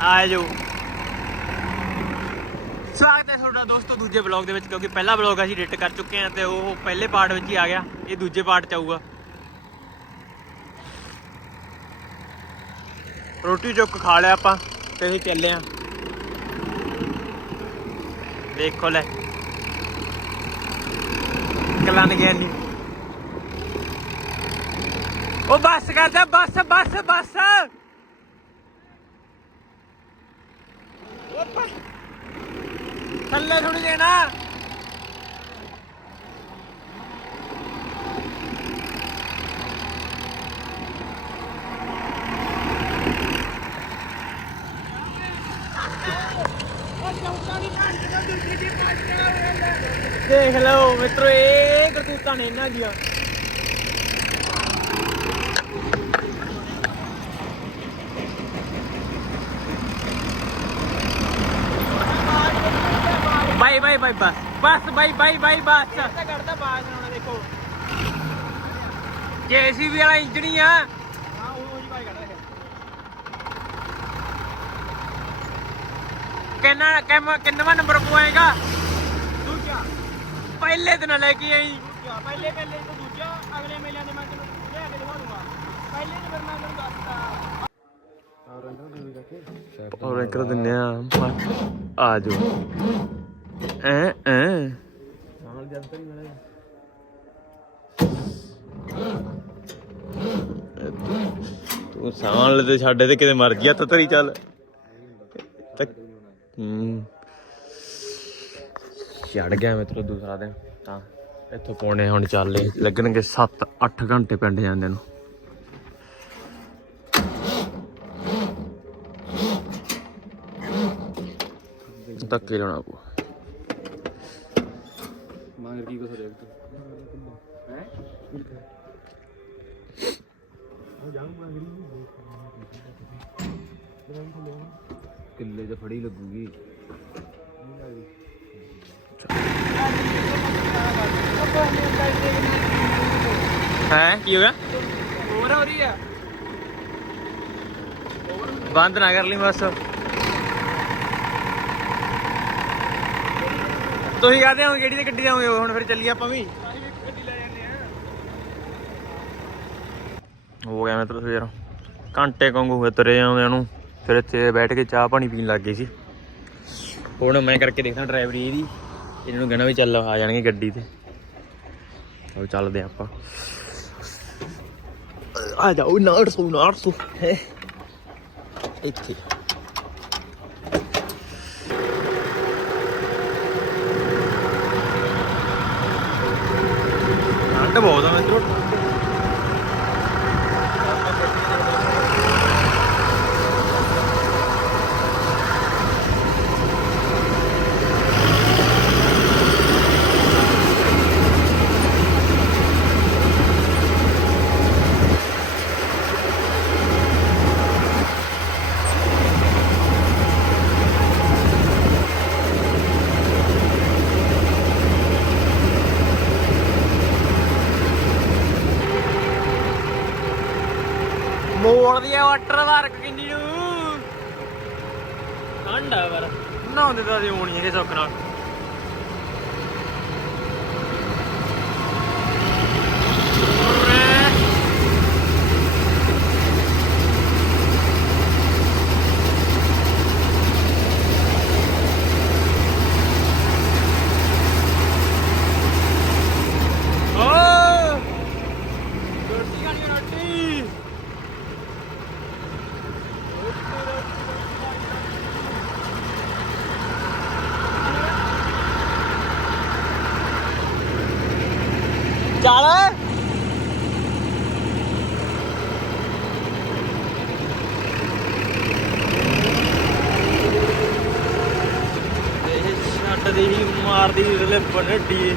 ਆ ਜਾਓ। ਸਵਾਗਤ ਹੈ ਤੁਹਾਡਾ ਦੋਸਤੋ ਦੂਜੇ ਬਲੌਗ ਦੇ ਵਿੱਚ, ਕਿਉਂਕਿ ਪਹਿਲਾ ਬਲੌਗ ਅਸੀਂ ਐਡਿਟ ਕਰ ਚੁੱਕੇ ਹਾਂ ਤੇ ਉਹ ਪਹਿਲੇ ਪਾਰਟ ਵਿੱਚ ਹੀ ਆ ਗਿਆ। ਇਹ ਦੂਜੇ ਪਾਰਟ 'ਚ ਆਊਗਾ। ਰੋਟੀ ਚੁੱਕ ਖਾ ਲਿਆ ਆਪਾਂ ਤੇ ਅਸੀਂ ਚੱਲੇ ਆਂ। ਦੇਖੋ ਲੈ ਕਲਨ ਗਿਆ ਨਹੀਂ। ਉਹ ਬੱਸ ਕਰਦਾ, ਬੱਸ ਬੱਸ ਬੱਸ। ਥੱਲੇ ਥੋੜੀ ਦੇਣਾ। ਦੇਖ ਲਓ ਮਿੱਤਰੋ, ਇਹ ਕਰਤੂਤਾਂ ਨੇ ਇਹਨਾਂ ਦੀਆਂ। ਬਾਈ ਬਾਈ ਬਾਈ ਬਸ ਬਸ ਬਾਈ ਬਾਈ ਬਾਈ ਬਸ ਕਰਦਾ ਬਾਜ਼ ਬਣਾਉਣਾ। ਦੇਖੋ JCB ਵਾਲਾ ਇੰਜਣ ਹੀ ਆ। ਕਿੰਨਾ ਨੰਬਰ ਪਵਾਏਗਾ? ਦੂਜਾ। ਪਹਿਲੇ ਦਿਨ ਲੈ ਕੇ ਆਈ। ਪਹਿਲੇ ਤੋਂ ਦੂਜਾ। ਅਗਲੇ ਮੇਲਿਆਂ ਦੇ ਮੈਂ ਤੈਨੂੰ ਲਿਆ ਕੇ ਦਿਖਾ ਦੂੰਗਾ। ਪਹਿਲੇ ਤੇ ਫਿਰ ਮੈਂ ਤੈਨੂੰ ਦੱਸਦਾ। ਔਰ ਇੱਕ ਦਿੰਨੇ ਆ ਜਾਓ। ਤੂੰ ਸਾਂਭ ਲੈ ਤੇ ਸਾਡੇ ਤੇ ਕਿਤੇ ਮਰ ਗਿਆ ਤਾਂ ਤੇਰੀ। ਚੱਲ ਚੜ ਗਿਆ ਮਿੱਤਰੋ ਦੂਸਰਾ ਦਿਨ। ਤਾਂ ਇੱਥੋਂ ਪੌਣੇ ਹੁਣ ਚੱਲੇ ਲੱਗਣਗੇ 7-8 ਘੰਟੇ ਪਿੰਡ ਜਾਂਦੇ ਨੂੰ। ਧੱਕੇ ਲਾਉਣਾ ਪਊ। ਕਿੱਲੇ ਚ ਫੜੀ ਲੱਗੂਗੀ। ਹੈ ਕੀ ਹੋ ਗਿਆ? ਓਵਰ ਹੋ ਰਹੀ ਆ। ਬੰਦ ਨਾ ਕਰ ਲਈ ਬਸ। ਤੁਸੀਂ ਕਾਹਦੇ ਆਓਗੇ? ਕਿਹੜੀ ਤੇ ਗੱਡੀ ਤੇ ਆਓਗੇ? ਹੁਣ ਫਿਰ ਚੱਲੀਏ ਆਪਾਂ ਵੀ। ਹੋ ਗਿਆ ਮਤਲਬ ਫਿਰ ਘੰਟੇ ਵਾਂਗੂ ਹੋਏ ਤੁਰੇ ਆਉਂਦਿਆਂ ਨੂੰ। ਫਿਰ ਇੱਥੇ ਬੈਠ ਕੇ ਚਾਹ ਪਾਣੀ ਪੀਣ ਲੱਗ ਗਏ ਸੀ। ਹੁਣ ਮੈਂ ਕਰਕੇ ਦੇਖਦਾ ਡਰਾਈਵਰੀ ਇਹਦੀ। ਇਹਨਾਂ ਨੂੰ ਕਹਿਣਾ ਵੀ ਚੱਲ ਆ ਜਾਣਗੇ ਗੱਡੀ ਤੇ। ਚਲੋ ਚੱਲਦੇ ਆਪਾਂ। ਆ ਜਾਓ 900 ਹੈ ਇੱਥੇ। ਠੰਡ ਬਹੁਤ ਆ ਮਿੱਤਰੋ। ਮੋੜਦੀ ਆ ਵਾਟਰ ਪਾਰਕ ਕਿੰਨੀ ਨੂੰ। ਠੰਡ ਆ ਪਰ ਨਹਾਉਂਦੇ ਤਾਂ ਅਸੀਂ ਹੋਣੀ ਹੈਗੇ ਸੁੱਖ ਨਾਲ। ਚੱਲ ਛੱਡ ਦੀ ਹੀ ਮਾਰਦੀ ਉਹਦੇ ਬੰਨੜੀ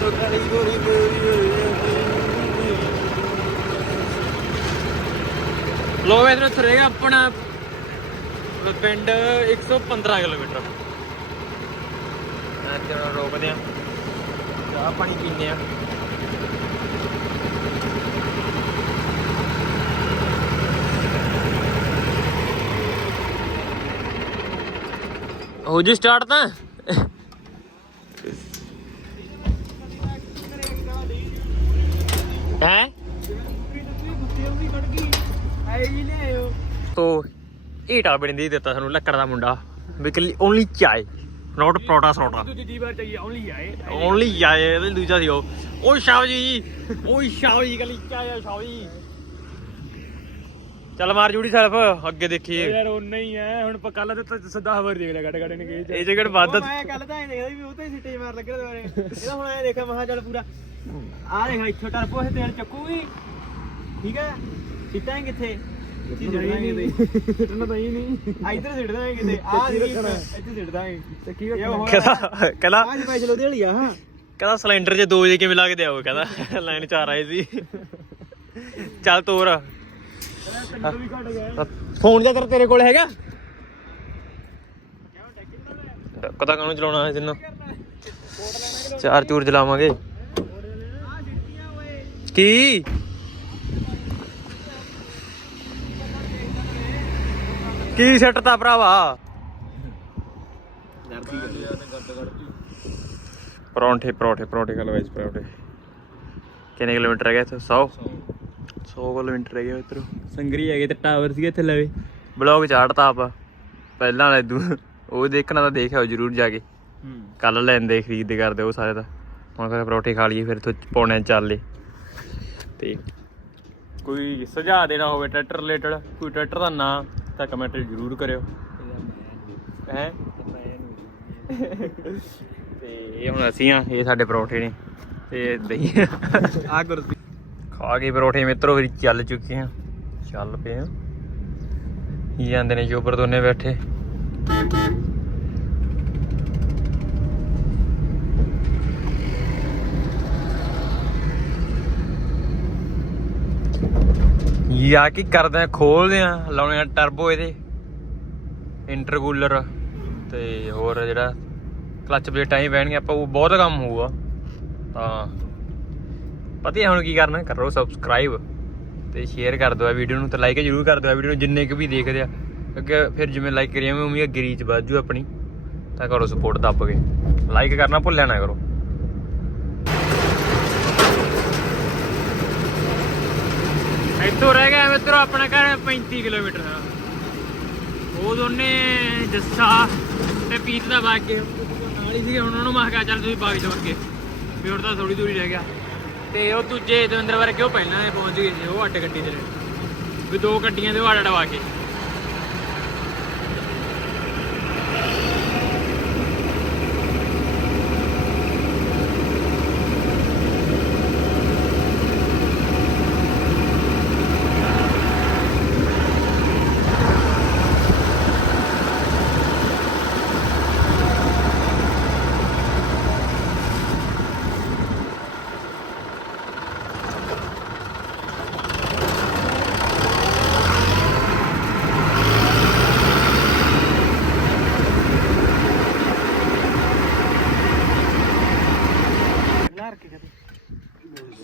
ਤੋਂ ਕਰੀ ਗੋਰੀ ਲੋ। ਇਧਰ ਰਹੇਗਾ ਆਪਣਾ ਪਿੰਡ 115 ਕਿਲੋਮੀਟਰ। ਰੋਕਦੇ ਆ ਚਾਹ ਪਾਣੀ ਪੀਂਦੇ ਆ। ਹੋ ਜੀ ਸਟਾਰਟ ਤਾਂ ਹੈ ਤੋ ਇਹ ਢਾਬੇ ਨੇ ਦੇ ਦਿੱਤਾ ਸਾਨੂੰ ਲੱਕੜ ਦਾ ਮੁੰਡਾ ਵੀ ਕੱਲੀ ਓਨਲੀ ਚਾਏ ਨੋਟ ਪ੍ਰੋਟਾ ਸੋਟਾ ਓਨਲੀ ਚਾਏ ਇਹਦੇ ਦੂਜਾ ਸੀ ਉਹ ਸ਼ਾਹ ਜੀ ਕੱਲੀ ਚਾਏ ਸ਼ਾਹ ਜੀ ਚੱਲ ਮਾਰ ਜੂੜੀ ਸੈਲਫ ਅੱਗੇ ਦੇਖੀਏ ਯਾਰ ਉਹ ਨਹੀਂ ਹੈ ਹੁਣ ਕੱਲ ਤੇ ਸਿੱਧਾ ਹਵਰ ਦੇਖ ਲਿਆ ਗੱਡ ਨੇ ਗਏ ਇਹ ਜਗੜ ਵੱਧ ਮੈਂ ਕੱਲ ਤਾਂ ਐ ਦੇਖਦਾ ਵੀ ਉਹ ਤੇ ਸਿੱਟੇ ਮਾਰ ਲੱਗੇ ਦੁਬਾਰੇ ਇਹਦਾ ਹੁਣ ਐ ਦੇਖਿਆ ਮਹਾ ਚੱਲ ਪੂਰਾ ਆ ਦੇਖ ਇੱਥੋਂ ਟਰਪੋ ਇਹ ਤੇਲ ਚੱਕੂਗੀ ਠੀਕ ਹੈ ਸਿੱਟਾਂ ਕਿੱਥੇ ਸਿੱਟਣਾ ਤਾਂ ਹੀ ਨਹੀਂ ਇੱਧਰ ਸਿੱਟ ਦਾਂਗੇ ਕਿਤੇ ਆਹ ਇੱਥੇ ਸਿੱਟ ਦਾਂਗੇ ਤੇ ਕੀ ਕਹਿੰਦਾ ਆਹ ਸਪੈਸ਼ਲ ਉਹਦੇ ਵਾਲੀ ਆ ਹਾਂ ਕਹਿੰਦਾ ਸਿਲੰਡਰ 'ਚ 2 ਜੇ ਕਿਵੇਂ ਲਾ ਕੇ ਦਿਆਓ ਕਹਿੰਦਾ ਲਾਈਨ 'ਚ ਆ ਰਹੇ ਸੀ ਚੱਲ ਤੋਰ ਵੀ ਘਟ ਗਿਆ ਫੋਨ ਜਾਂ ਤੇਰੇ ਕੋਲ ਹੈਗਾ ਕਦਾ ਕਾਹਨੂੰ ਚਲਾਉਣਾ ਹੈ ਜਿੰਨਾ ਚਾਰ ਚੂਰ ਚਲਾਵਾਂਗੇ ਕੀ ਕੀ ਸੱਟਤਾ ਭਰਾਵਾ ਪਰੌਂਠੇ ਖਾ ਲਓ ਇਸ ਪਰੌਂਠੇ ਕਿੰਨੇ ਕਿਲੋਮੀਟਰ ਹੈਗਾ ਇੱਥੇ 100 ਕਿਲੋਮੀਟਰ ਹੈਗੇ ਇੱਧਰੋਂ ਸੰਗਰੀ ਹੈਗੇ ਤੇ ਟਾਵਰ ਸੀਗੇ ਇੱਥੇ ਲਵੇ ਬਲੌਗ ਚਾੜਤਾ ਆਪਾਂ ਪਹਿਲਾਂ ਲੈਦੂ ਉਹ ਦੇਖਣਾ ਤਾਂ ਦੇਖਿਓ ਜਰੂਰ ਜਾ ਕੇ ਕੱਲ ਲੈਂਦੇ ਖਰੀਦਦੇ ਕਰਦੇ ਉਹ ਸਾਰੇ ਦਾ ਹੁਣ ਫਿਰ ਪਰੌਠੇ ਖਾ ਲਈਏ ਫਿਰ ਇੱਥੋਂ ਪੌਣੇ ਚੱਲੇ ਤੇ ਕੋਈ ਸੁਝਾਅ ਦੇਣਾ ਹੋਵੇ ਟਰੈਕਟਰ ਰਿਲੇਟਡ ਕੋਈ ਟਰੈਕਟਰ ਦਾ ਨਾਂ ਤਾਂ ਕਮੈਂਟ ਜ਼ਰੂਰ ਕਰਿਓ ਹੈ ਤੇ ਇਹ ਹੁਣ ਅਸੀਂ ਆ ਇਹ ਸਾਡੇ ਪਰੌਠੇ ਨੇ ਤੇ ਦਹੀਂ ਆ ਕੁਰਸੀ ਖਾ ਕੇ ਪਰੌਠੇ ਮਿੱਤਰੋ ਫਿਰ ਚੱਲ ਚੁੱਕੇ ਆ ਚੱਲ ਪਏ ਆ ਕੀ ਜਾਂਦੇ ਨੇ ਜੋ ਪਰ ਦੋਨੇ ਬੈਠੇ ਯਾ ਕੀ ਕਰਦੇ ਆ ਖੋਲਦੇ ਆ ਲਾਉਣੇ ਆ ਟਰਬੋ ਇਹਦੇ ਇੰਟਰਕੂਲਰ ਤੇ ਹੋਰ ਜਿਹੜਾ ਕਲੱਚ ਪਲੇਟਾਂ ਹੀ ਪੈਣਗੀਆਂ ਆਪਾਂ ਉਹ ਬਹੁਤ ਕੰਮ ਹੋਊਗਾ ਤਾਂ ਪਤਾ ਹੁਣ ਕੀ ਕਰਨਾ ਕਰੋ ਸਬਸਕ੍ਰਾਈਬ ਤੇ ਸ਼ੇਅਰ ਕਰ ਦਿਓ ਵੀਡੀਓ ਨੂੰ ਤੇ ਲਾਈਕ ਜ਼ਰੂਰ ਕਰ ਦਿਓ ਵੀਡੀਓ ਨੂੰ ਜਿੰਨੇ ਕੁ ਵੀ ਦੇਖਦੇ ਆ ਕਿਉਂਕਿ ਫਿਰ ਜਿਵੇਂ ਲਾਈਕ ਕਰੀਏ ਉਵੇਂ ਅੱਗੇ ਰੀਚ ਵੱਧ ਜੂ ਆਪਣੀ ਤਾਂ ਕਰੋ ਸਪੋਰਟ ਦੱਬ ਕੇ ਲਾਈਕ ਕਰਨਾ ਭੁੱਲਿਆ ਨਾ ਕਰੋ ਇੱਥੋਂ ਰਹਿ ਗਿਆ ਮਿੱਤਰੋ ਆਪਣਾ ਘਰ 35 ਕਿਲੋਮੀਟਰ ਦਾ ਉਹ ਦੋਨੇ ਜੱਸਾ ਤੇ ਪੀਤ ਦਾ ਬਾਗ ਕੇ ਨਾਲ ਹੀ ਸੀਗੇ ਉਹਨਾਂ ਨੂੰ ਮੈਂ ਕਿਹਾ ਚੱਲ ਤੁਸੀਂ ਬਾਗ ਚੋਂ ਅੱਗੇ ਵੀ ਹੁਣ ਤਾਂ ਥੋੜੀ ਦੂਰੀ ਰਹਿ ਗਿਆ ਤੇ ਉਹ ਦੂਜੇ ਦਵਿੰਦਰ ਵਰਗੇ ਉਹ ਪਹਿਲਾਂ ਨੇ ਪਹੁੰਚ ਗਏ ਸੀ ਉਹ ਅੱਡ ਗੱਡੀ ਤੇ ਵੀ 2 ਗੱਡੀਆਂ ਦੇ ਵਾੜਾ ਡਵਾ ਕੇ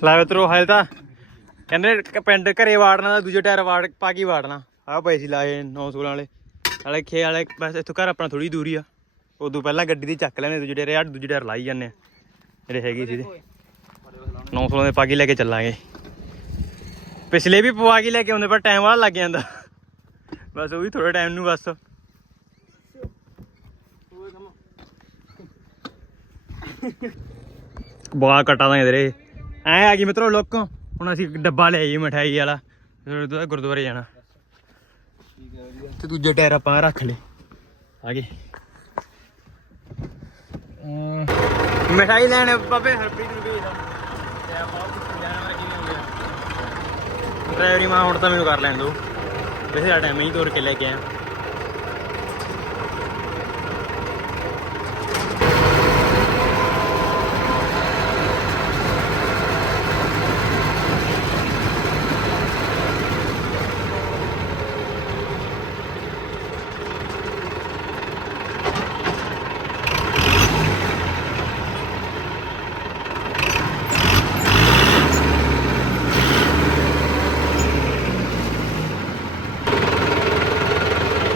ਲੈ ਮਿੱਤਰੋ ਹਾਲੇ ਤਾਂ ਕਹਿੰਦੇ ਪਿੰਡ ਘਰੇ ਵਾੜਨਾ ਦੂਜੇ ਟਾਇਰ ਵਾੜ ਪਾ ਕੇ ਵਾੜਨਾ ਆਹ ਪਏ ਸੀ ਲਾਏ 916 ਵਾਲੇ ਨਾਲੇ ਖੇ ਵਾਲੇ ਬਸ ਇੱਥੋਂ ਘਰ ਆਪਣਾ ਥੋੜੀ ਦੂਰੀ ਆ ਉਦੋਂ ਪਹਿਲਾਂ ਗੱਡੀ ਦੀ ਚੱਕ ਲੈਣੇ ਦੂਜੇ ਟਾਇਰ ਆ ਦੂਜੇ ਟਾਇਰ ਲਾਈ ਜਾਂਦੇ ਆ ਜਿਹੜੇ ਹੈਗੇ ਸੀ 916 ਦੇ ਪਾ ਕੇ ਲੈ ਕੇ ਚੱਲਾਂਗੇ ਪਿਛਲੇ ਵੀ ਪਵਾ ਕੇ ਲੈ ਕੇ ਆਉਂਦੇ ਪਰ ਟਾਈਮ ਵਾਲਾ ਲੱਗ ਜਾਂਦਾ ਬਸ ਉਹ ਵੀ ਥੋੜੇ ਟਾਈਮ ਨੂੰ ਬਸ ਬਾ ਕਟਾ ਦਾਂਗੇ ਤੇਰੇ ਐ ਆ ਗਈ ਮਿੱਤਰੋ ਲੁੱਕ ਹੁਣ ਅਸੀਂ ਡੱਬਾ ਲੈ ਆਈਏ ਮਠਾਈ ਵਾਲਾ ਗੁਰਦੁਆਰੇ ਜਾਣਾ ਤੇ ਦੂਜੇ ਟਾਇਰ ਆਪਾਂ ਰੱਖ ਲਏ ਆ ਗਏ ਮਿਠਾਈ ਲੈਣ ਬਾਬੇ ਹਰਪ੍ਰੀਤ ਨੂੰ ਭੇਜਦਾ ਤੇ ਆਪਾਂ ਕਿਵੇਂ ਹੋ ਗਿਆ ਡਰਾਈਵਰੀ ਮਾਂ ਹੁਣ ਤਾਂ ਮੈਨੂੰ ਕਰ ਲੈਣ ਦੋ ਵੈਸੇ ਆ ਟਾਈਮ ਹੀ ਤੋਰ ਕੇ ਲੈ ਕੇ ਆਇਆ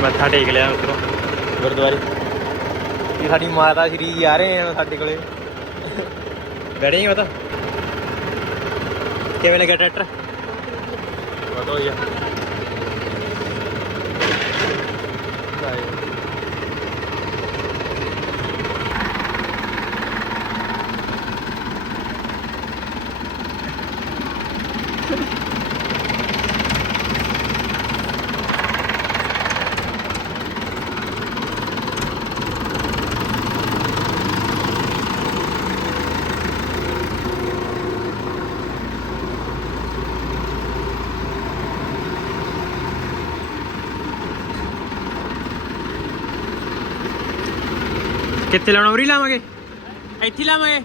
ਮੱਥਾ ਟੇਕ ਲਿਆ ਉੱਧਰੋਂ ਗੁਰਦੁਆਰੇ ਇਹ ਸਾਡੀ ਮਾਤਾ ਸ਼੍ਰੀ ਜੀ ਆ ਰਹੇ ਆ ਸਾਡੇ ਕੋਲੇ ਬੈਠੇ ਹੀ ਪਤਾ ਕਿਵੇਂ ਲੱਗਿਆ ਟਰੈਕਟਰ ਬਹੁਤ ਵਧੀਆ ਕਿੱਥੇ ਲਾਉਣਾ ਉਰੀ ਲਾਵਾਂਗੇ ਇੱਥੇ ਲਾਵਾਂਗੇ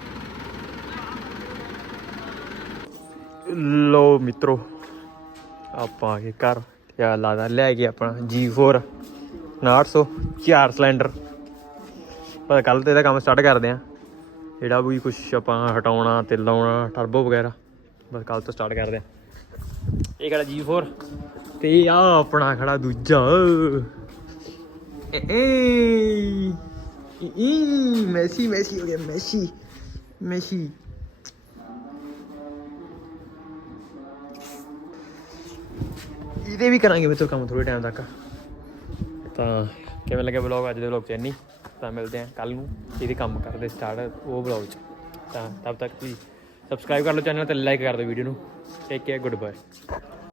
ਲੋ ਮਿੱਤਰੋ ਆਪਾਂ ਆ ਗਏ ਘਰ ਯਾਰ ਲਾਦਾ ਲੈ ਕੇ ਆਪਣਾ G4 900 4 ਸਿਲੰਡਰ ਪਰ ਕੱਲ ਤੇ ਇਹਦਾ ਕੰਮ ਸਟਾਰਟ ਕਰਦੇ ਆ ਜਿਹੜਾ ਵੀ ਕੁਛ ਆਪਾਂ ਹਟਾਉਣਾ ਤੇ ਲਾਉਣਾ ਟਰਬੋ ਵਗੈਰਾ ਬਸ ਕੱਲ ਤੋਂ ਸਟਾਰਟ ਕਰਦੇ ਆ ਇਹ ਕਿਹੜਾ G4 ਤੇ ਆ ਆਪਣਾ ਖੜਾ ਦੂਜਾ ਮੈਸੀ ਹੋ ਗਿਆ ਮੈਸੀ ਇਹਦੇ ਵੀ ਕਰਾਂਗੇ ਮਿੱਤਰ ਕੰਮ ਥੋੜੇ ਟਾਈਮ ਤੱਕ ਤਾਂ ਕਿਵੇਂ ਲੱਗਿਆ ਵਲੌਗ ਅੱਜ ਦੇ ਵਲੌਗ 'ਚ ਇੰਨੀ ਤਾਂ ਮਿਲਦੇ ਆ ਕੱਲ ਨੂੰ ਇਹਦੇ ਕੰਮ ਕਰਦੇ ਸਟਾਰਟ ਉਹ ਵਲੌਗ 'ਚ ਤਾਂ ਤਬ ਤੱਕ ਤੁਸੀਂ ਸਬਸਕ੍ਰਾਈਬ ਕਰ ਲਓ ਚੈਨਲ ਤੇ ਲਾਈਕ ਕਰ ਦਿਓ ਵੀਡੀਓ ਨੂੰ ਟੇਕ ਕੇਅਰ ਗੁੱਡ ਬਾਏ